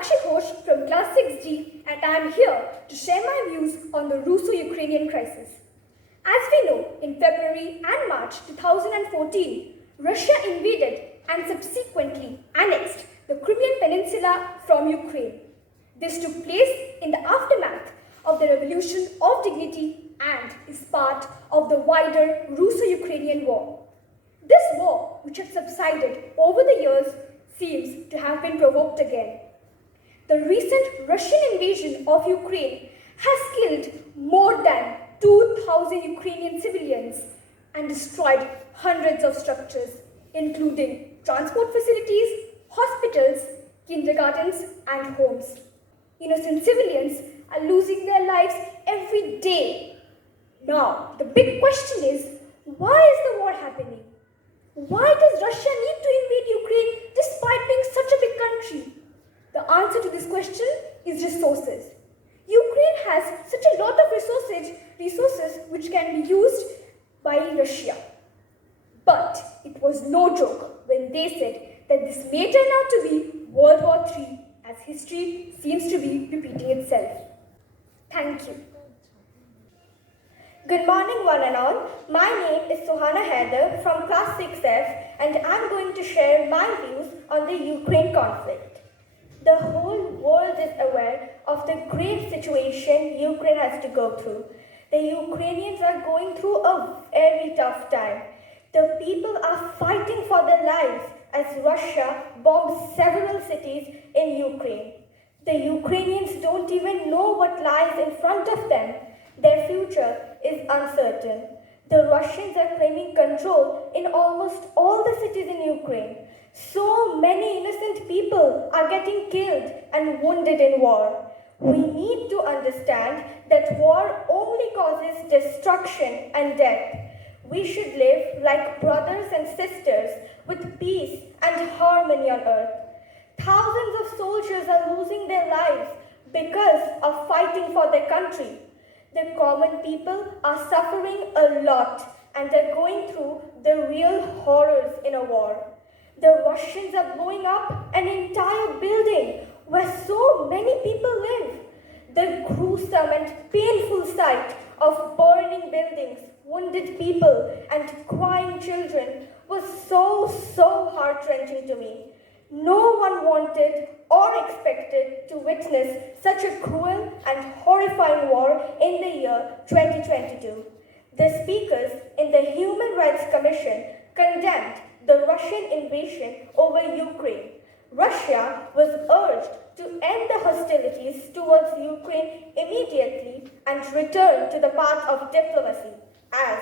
Sakshi Ghosh from Class 6G, and I am here to share my views on the Russo-Ukrainian crisis. As we know, in February and March 2014, Russia invaded and subsequently annexed the Crimean Peninsula from Ukraine. This took place in the aftermath of the Revolution of Dignity and is part of the wider Russo-Ukrainian war. This war, which had subsided over the years, seems to have been provoked again. The recent Russian invasion of Ukraine has killed more than 2,000 Ukrainian civilians and destroyed hundreds of structures, including transport facilities, hospitals, kindergartens, and homes. Innocent civilians are losing their lives every day. Now, the big question is, why is the war happening? Why does Russia need to invade Ukraine despite being such a big country? The answer to this question is resources. Ukraine has such a lot of resources which can be used by Russia. But it was no joke when they said that this may turn out to be World War III, as history seems to be repeating itself. Thank you. Good morning, one and all. My name is Suhana Haider from Class 6F, and I'm going to share my views on the Ukraine conflict. The whole world is aware of the grave situation Ukraine has to go through. The Ukrainians are going through a very tough time. The people are fighting for their lives as Russia bombs several cities in Ukraine. The Ukrainians don't even know what lies in front of them. Their future is uncertain. The Russians are claiming control in almost all the cities in Ukraine. So many innocent people are getting killed and wounded in war. We need to understand that war only causes destruction and death. We should live like brothers and sisters with peace and harmony on earth. Thousands of soldiers are losing their lives because of fighting for their country. The common people are suffering a lot and are going through the real horrors in a war. The Russians are blowing up an entire building where so many people live. The gruesome and painful sight of burning buildings, wounded people, and crying children was so heart-wrenching to me. No one wanted or expected to witness such a cruel and horrifying war in the year 2022. The speakers in the Human Rights Commission condemned the Russian invasion over Ukraine. Russia was urged to end the hostilities towards Ukraine immediately and return to the path of diplomacy, as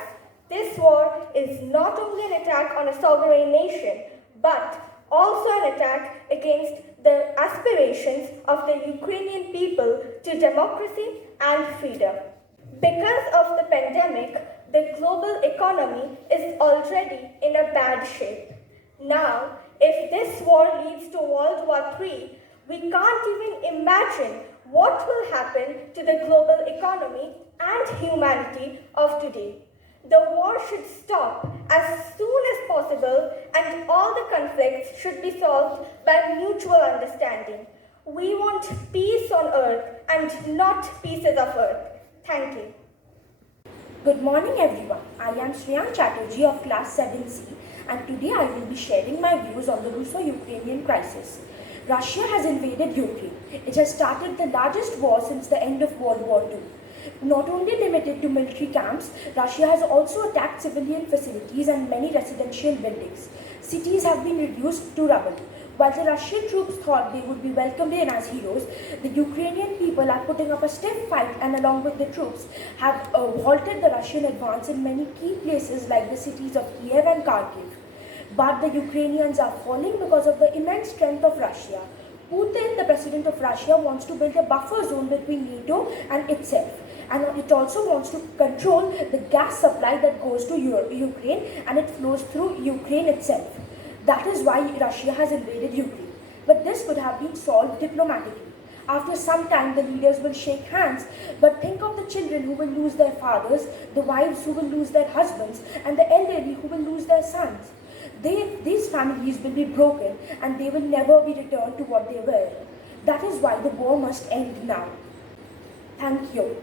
this war is not only an attack on a sovereign nation, but also an attack against the aspirations of the Ukrainian people to democracy and freedom. Because of the pandemic, the global economy is already in a bad shape. Now, if this war leads to World War III, we can't even imagine what will happen to the global economy and humanity of today. The war should stop as soon as possible, and all the conflicts should be solved by mutual understanding. We want peace on earth and not pieces of earth. Thank you. Good morning everyone. I am Shreyan Chatterjee of Class 7C, and today I will be sharing my views on the Russo-Ukrainian crisis. Russia has invaded Ukraine. It has started the largest war since the end of World War II. Not only limited to military camps, Russia has also attacked civilian facilities and many residential buildings. Cities have been reduced to rubble. While the Russian troops thought they would be welcomed in as heroes, the Ukrainian people are putting up a stiff fight and along with the troops have halted the Russian advance in many key places like the cities of Kiev and Kharkiv. But the Ukrainians are falling because of the immense strength of Russia. Putin, the president of Russia, wants to build a buffer zone between NATO and itself. And it also wants to control the gas supply that goes to Ukraine and it flows through Ukraine itself. That is why Russia has invaded Ukraine. But this could have been solved diplomatically. After some time, the leaders will shake hands, but think of the children who will lose their fathers, the wives who will lose their husbands, and the elderly who will lose their sons. These families will be broken and they will never be returned to what they were. That is why the war must end now. Thank you.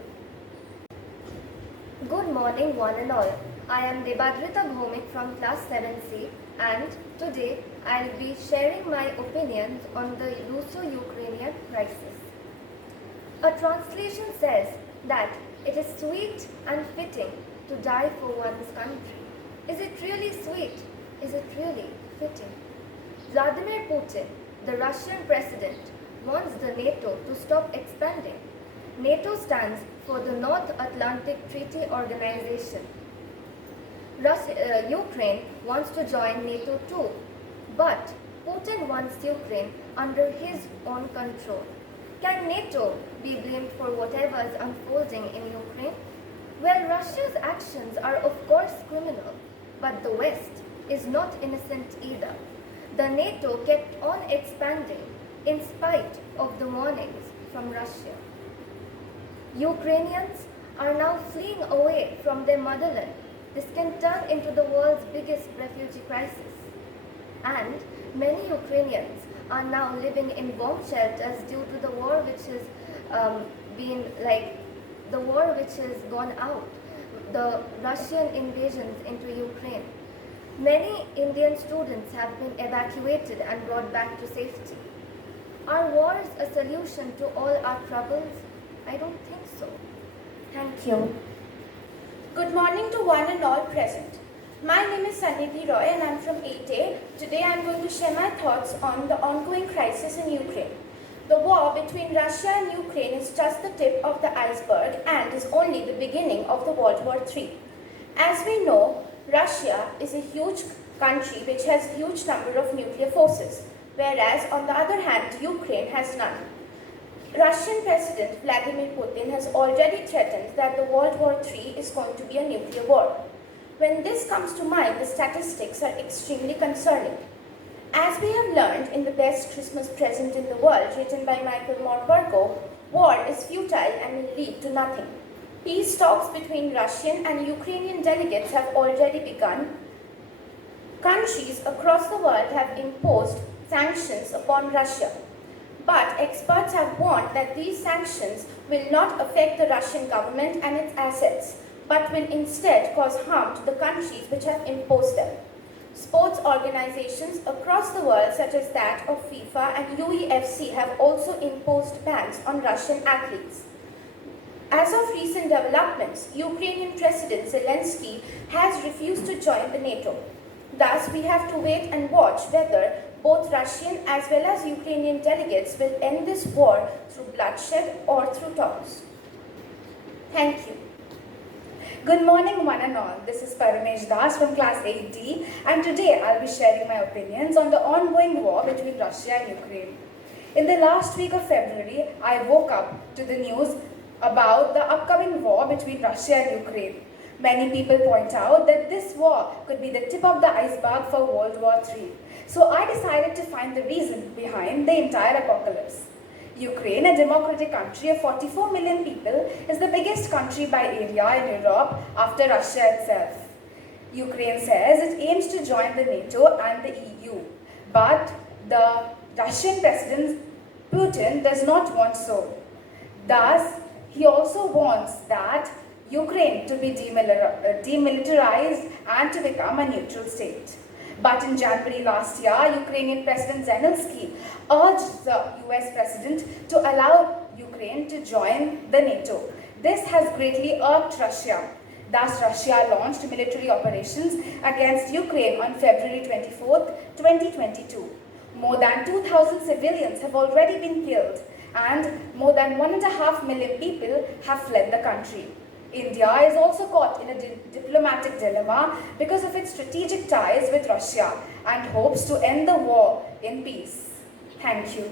Good morning, one and all. I am Debadrita Bhomik from class 7C, and today I'll be sharing my opinions on the Russo-Ukrainian crisis. A translation says that it is sweet and fitting to die for one's country. Is it really sweet? Is it really fitting? Vladimir Putin, the Russian president, wants the NATO to stop expanding. NATO stands for the North Atlantic Treaty Organization. Ukraine wants to join NATO too, but Putin wants Ukraine under his own control. Can NATO be blamed for whatever is unfolding in Ukraine? Well, Russia's actions are of course criminal, but the West is not innocent either. The NATO kept on expanding in spite of the warnings from Russia. Ukrainians are now fleeing away from their motherland. This can turn into the world's biggest refugee crisis. And many Ukrainians are now living in bomb shelters due to the war which has gone out, the Russian invasions into Ukraine. Many Indian students have been evacuated and brought back to safety. Are wars a solution to all our troubles? I don't think so. Thank you. Good morning to one and all present. My name is Sanidhi Roy and I'm from 8A. Today I'm going to share my thoughts on the ongoing crisis in Ukraine. The war between Russia and Ukraine is just the tip of the iceberg and is only the beginning of the World War III. As we know, Russia is a huge country which has a huge number of nuclear forces, whereas on the other hand, Ukraine has none. Russian President Vladimir Putin has already threatened that the World War III is going to be a nuclear war. When this comes to mind, the statistics are extremely concerning. As we have learned in The Best Christmas Present in the World, written by Michael Morpurgo, war is futile and will lead to nothing. Peace talks between Russian and Ukrainian delegates have already begun. Countries across the world have imposed sanctions upon Russia. But experts have warned that these sanctions will not affect the Russian government and its assets, but will instead cause harm to the countries which have imposed them. Sports organizations across the world, such as that of FIFA and UFC, have also imposed bans on Russian athletes. As of recent developments, Ukrainian President Zelensky has refused to join the NATO. Thus, we have to wait and watch whether both Russian as well as Ukrainian delegates will end this war through bloodshed or through talks. Thank you. Good morning, one and all. This is Paramesh Das from class 8D, and today I'll be sharing my opinions on the ongoing war between Russia and Ukraine. In the last week of February, I woke up to the news about the upcoming war between Russia and Ukraine. Many people point out that this war could be the tip of the iceberg for World War III. So I decided to find the reason behind the entire apocalypse. Ukraine, a democratic country of 44 million people, is the biggest country by area in Europe after Russia itself. Ukraine says it aims to join the NATO and the EU, but the Russian President Putin does not want so. Thus, he also wants that Ukraine to be demilitarized and to become a neutral state. But in January last year, Ukrainian President Zelensky urged the US President to allow Ukraine to join the NATO. This has greatly irked Russia. Thus, Russia launched military operations against Ukraine on February 24, 2022. More than 2,000 civilians have already been killed, and more than 1.5 million people have fled the country. India is also caught in a diplomatic dilemma because of its strategic ties with Russia and hopes to end the war in peace. Thank you.